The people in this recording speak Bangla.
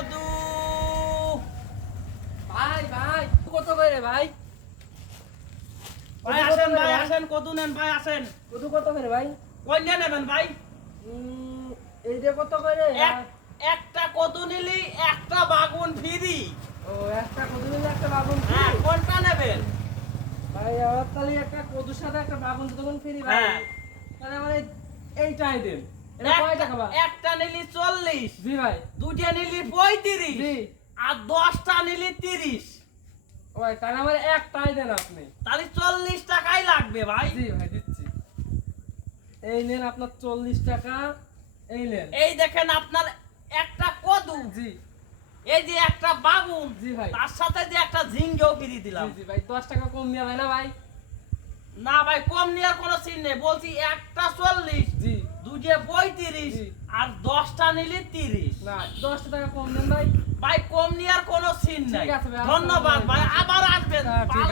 কদু ভাই ভাই কত করে ভাই? ভাই আসেন ভাই আসেন কদু নেন ভাই আসেন কত কত করে ভাই? কই নিয়ে নেবেন ভাই এইটা কত করে? একটা কদু নিলি একটা বাগুন ফ্রি ও একটা কদু নিলে একটা বাগুন হ্যাঁ ফ্রি। কোনটা নেবেন ভাই আমার তাহলে একটা কদুর সাথে একটা বাগুন তখন ফ্রি ভাই। হ্যাঁ। তাহলে আমার এইটাই দেন। এটা কয় টাকা ভাই? একটা নিলি 40 জি ভাই। দুইটা নিলি 35 জি। আর 10টা নিলি 30 ভাই তাহলে আমার একটাই দেন আপনি। তাহলে 40 টাকাই লাগবে ভাই জি ভাই দিচ্ছি। এই নেন আপনার 40 টাকা। এই নেন। এই দেখেন আপনার একটা কদু জি এই যে একটা বাগুন জি ভাই। তার সাথে যে একটা ঝিঙ্গেও ফ্রি দিলাম জি জি ভাই 10 টাকা কম দেওয়া হয় না ভাই? না ভাই কম নেওয়ার কোনো সিন নেই বলছি একটা 40 জি। দুইটা 35 জি। আর 10টা নিলি 30 না 10 টাকা কম দেন ভাই। ভাই কম নেওয়ার কোনো সিন নাই ঠিক আছে ভাই, ধন্যবাদ আসসালামু ভাই আলাইকুম। আবার আসবেন হ্যাঁ, ঠিক আছে।